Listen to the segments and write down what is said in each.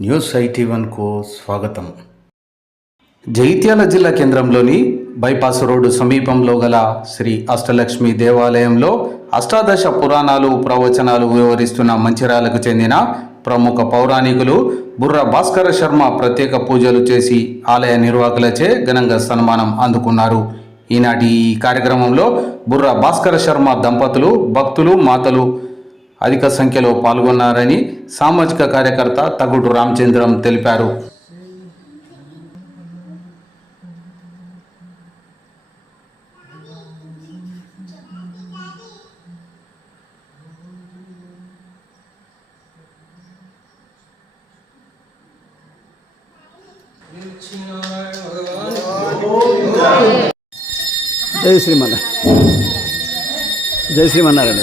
News IT వన్కు స్వాగతం. జగిత్యాల జిల్లా కేంద్రంలోని బైపాస్ రోడ్డు సమీపంలో గల శ్రీ అష్టలక్ష్మి దేవాలయంలో అష్టాదశ పురాణాలు ప్రవచనాలు వివరిస్తున్న మంచిర్యాలకు చెందిన ప్రముఖ పౌరాణికులు బుర్ర భాస్కర శర్మ ప్రత్యేక పూజలు చేసి ఆలయ నిర్వాహకులచే ఘనంగా సన్మానం అందుకున్నారు. ఈనాటి ఈ కార్యక్రమంలో బుర్ర భాస్కర శర్మ దంపతులు భక్తులు మాతలు అధిక సంఖ్యలో పాల్గొన్నారని సామాజిక కార్యకర్త తగుడు రామచంద్రం తెలిపారు. జై శ్రీమన్న శ్రీమన్నారాయణ. జై శ్రీమన్నారాయణ.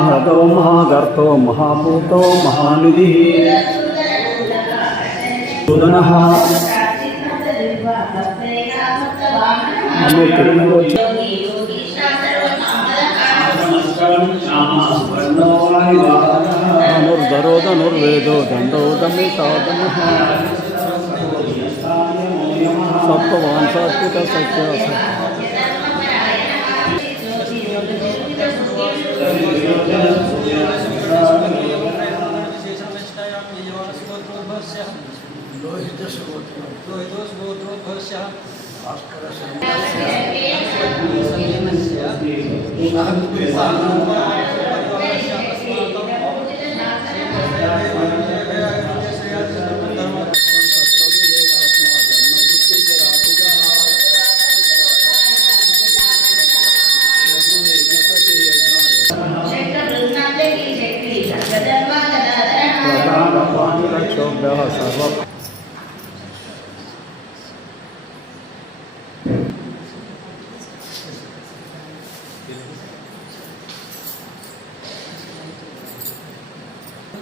महतो महागर्तो महाभूतो महानिधिः सुदनः। नुर्धरोधनुर्वेदो दण्डोदमितादनः सत्त्ववान् सत्य Acho que era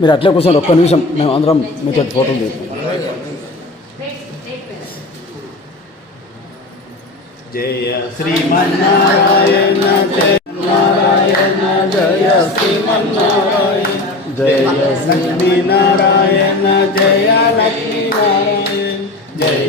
మీరు అట్లే కూర్చోండి ఒక్క నిమిషం మేము అందరం మీతో ఫోటోలు తీసుకుంటాం జయ శ్రీమన్నారాయణ జయ నారాయణ జయ శ్రీమన్నారాయణ జయ శ్రీనారాయణ జయ లక్ష్మీనారాయణ జయ జయ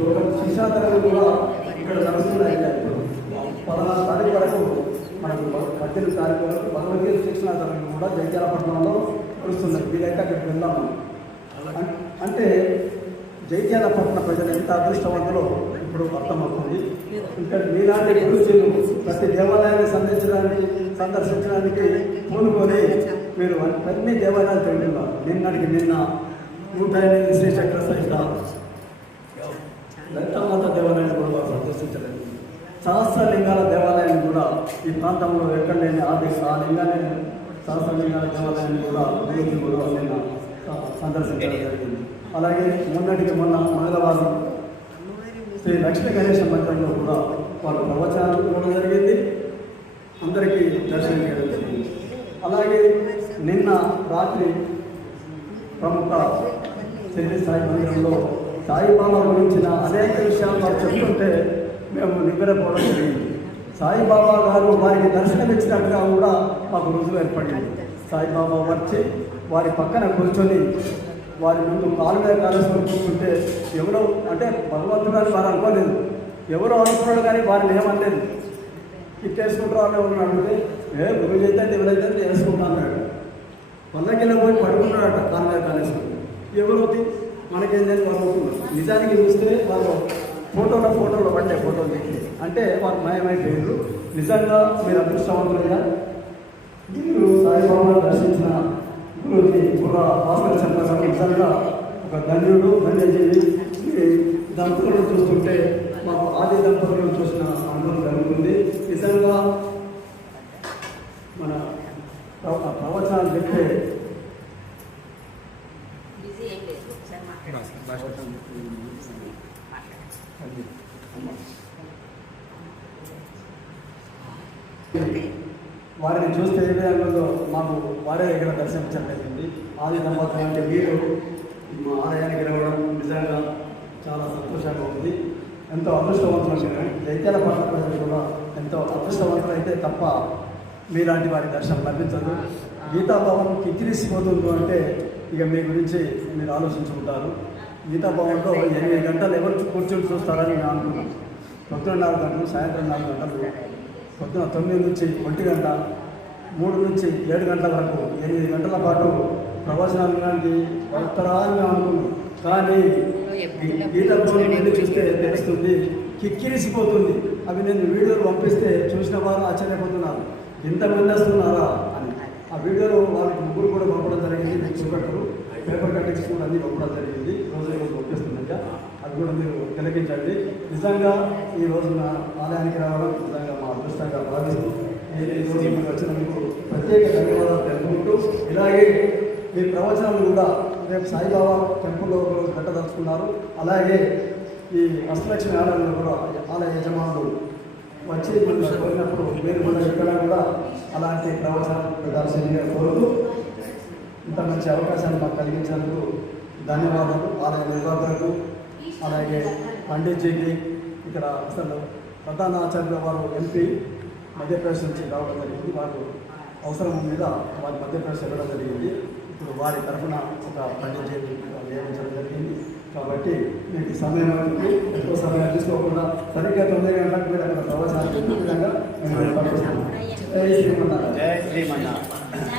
భగవద్గీత శ్లోకం కూడా ఇక్కడ జరుగుతున్నాయి పదహారు తారీఖు వరకు మనకు పద్దెనిమిది తారీఖు వరకు భగవద్గీత శిక్షణ తరగతి కూడా జైత్యాలపట్నంలో నడుస్తున్నది వీలైతే అక్కడికి వెళ్దాము మనం. అం- అంటే జైత్యాలపట్నం ప్రజలు ఎంత అదృష్టవంతులో ఇప్పుడు అర్థమవుతుంది ఇక్కడ మీలాంటి గురుజీలు ప్రతి దేవాలయాన్ని సందర్శించడానికి సందర్శించడానికి పూనుకొని మీరు అన్ని దేవాలయాలు తిరుగుతున్నారు నిన్నటికి నిన్న నూట ఎనిమిది శ్రీ చక్ర సహిత లలితామాత దేవాలయాన్ని కూడా వారు సందర్శించలేదు సహస్రలింగాల దేవాలయాన్ని కూడా ఈ ప్రాంతంలో ఎక్కడ లేని ఆ ఆ లింగాన్ని సహస్రలింగాల దేవాలయాన్ని కూడా గురించి కూడా నిన్న సందర్శించడం జరిగింది. అలాగే మొన్నటికి మొన్న మంగళవారం శ్రీ లక్ష్మీ గణేష్ మందిరంలో కూడా వారు ప్రవచనాలు ఇవ్వడం జరిగింది. అందరికీ దర్శనం చేయడం జరిగింది. అలాగే నిన్న రాత్రి ప్రముఖ షిరిడి సాయి మందిరంలో సాయిబాబా గురించిన అనేక విషయాలు వారు చెప్తుంటే మేము నిద్రపోవడం జరిగింది. సాయిబాబా గారు వారికి దర్శనం ఇచ్చినట్టుగా కూడా మాకు రుజువు ఏర్పడింది. సాయిబాబా వచ్చి వారి పక్కన కూర్చొని వారి ముందు కాలు మీద కాలేసుకొని కూర్చుంటే ఎవరో అంటే భగవంతుడు అని వారు అనుకోలేదు. ఎవరో అనుకున్నాడు కానీ వారిని ఏమనలేదు. ఇట్టేసుకుంటారు అని ఎవరు అడిగితే ఏ గురువు చేస్తే ఎవరైతే వేసుకుంటా అన్నాడు. పల్లకిలో పోయి పడుకున్నాడట కాలు మీద కాలేసుకుని ఎవరు మనకేందని వాళ్ళు నిజానికి చూస్తే వాళ్ళు ఫోటోలో ఫోటోలో పడ్డే ఫోటోలు దిగి అంటే వారు మాయమైపోయారు నిజంగా మీరు అదృష్టవంతులుగా మీరు సాయిబాబాను దర్శించిన గురువుకి గుర్ర భాస్కర చంద్ర నిజంగా ఒక ధన్యుడు ధన్యజీవి. ఈ దంపతులను చూస్తుంటే మాకు ఆది దంపతులను చూస్తుంటే వారిని చూస్తే ఏ విధంగా మాకు వారే దగ్గర దర్శించడం జరిగింది. ఆది దంపతులు అంటే మీరు మా ఆలయానికి రావడం నిజంగా చాలా సంతోషంగా ఉంది. ఎంతో అదృష్టవంతులు దైత్యాల పట్ల ప్రజలు కూడా ఎంతో అదృష్టవంతులు అయితే తప్ప మీలాంటి వారి దర్శనం లభించదు. గీతాభవన్ కిక్కిరిసిపోతుంది అంటే ఇక మీ గురించి మీరు ఆలోచించుకుంటారు. గీతాభవన్లో ఎనిమిది గంటలు ఎవరు కూర్చొని చూస్తారని నేను అనుకున్నాను. పొద్దున్న నాలుగు గంటలు సాయంత్రం నాలుగు గంటలు పొద్దున తొమ్మిది నుంచి ఒంటి గంట మూడు నుంచి ఏడు గంటల వరకు ఎనిమిది గంటల పాటు ప్రవచనాలు వినడానికి వస్తారా అని అనుకున్నాం కానీ గీత వెళ్ళి చూస్తే తెలుస్తుంది కిక్కిరిసిపోతుంది. అవి నేను వీడియోలు పంపిస్తే చూసిన వారు ఆశ్చర్యపోతున్నారు. ఎంతమంది వస్తున్నారా అని. ఆ వీడియోలో వాళ్ళకి ముగ్గురు కూడా పంపడం జరిగింది. చూపెట్టరు పేపర్ కట్టింగ్స్ కూడా అన్నీ పంపడం జరిగింది. రోజు రోజు పంపిస్తుందంట. అది కూడా మీరు తిలకించండి. నిజంగా ఈ రోజున ఆలయానికి రావడం నిజంగా అదృష్టంగా భావిస్తూ ఈ ఈ మీకు ప్రత్యేక ధన్యవాదాలు తెలుపుకుంటూ ఇలాగే మీ ప్రవచనాలు కూడా రేపు సాయిబాబా టెంపుల్లో ఒకరోజు పెట్టదలుచుకున్నారు. కట్టదలుచుకున్నారు అలాగే ఈ అష్టలక్ష్మి ఆలయంలో కూడా ఆలయ యజమానులు వచ్చి మిమ్మల్ని కోరినప్పుడు మీరు కూడా ఇక్కడ కూడా అలాంటి ప్రవచనం పెట్టాల్సిందిగా కోరుతూ ఇంత మంచి అవకాశాన్ని మాకు కలిగించినందుకు ధన్యవాదాలు. ఆలయ నిర్వాహకులకు అలాగే పండిట్జీకి ఇక్కడ అసలు ప్రధాన ఆచార్యుల వారు ఎంపీ మధ్యప్రదేశ్ నుంచి రావడం జరిగింది. వారు అవసరం మీద వారి మధ్యప్రదేశ్ వెళ్ళడం జరిగింది. ఇప్పుడు వారి తరఫున ఒక పండిట్జీని నియమించడం జరిగింది. కాబట్టి మీకు సమయం ఎక్కువ సమయం తీసుకోకుండా సరిగ్గా తొమ్మిది గంటలకు మీరు అక్కడ చెప్పే విధంగా మేము ఏర్పాటు చేస్తున్నాం జై శ్రీమన్నారాయణ. జై శ్రీమన్నారాయణ.